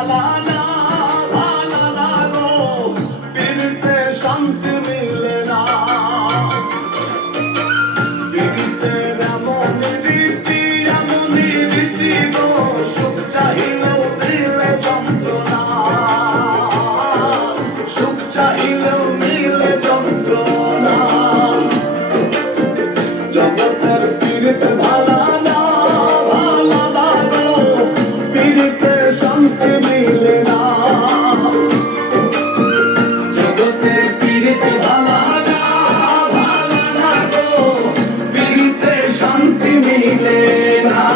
ভালা না ভালা না গো পিড়িতে শান্তি মিলে না পিড়িতের এমনই রীতি গো সুখ চাহিলেও দিলে যন্ত্রণা সুখ চাহিলেও মিলে যন্ত্রণা জগতের পীড়িত ভালা না ভালা না গো পীড়িতে শান্তি মিলে না জগতের পীড়িত ভালা না ভালা না গো পীড়িতে শান্তি মিলে না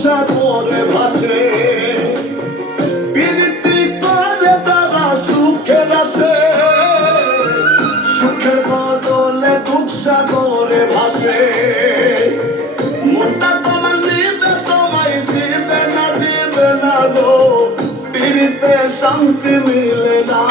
সাগরে ভাসে প্রীতি করে তারা সুখের আসে সুখের বদলে দুঃখ সাগরে ভাসে মনটা তোমার নিবে তোমায় দিবে না গো প্রীতিতে শান্তি মিলে না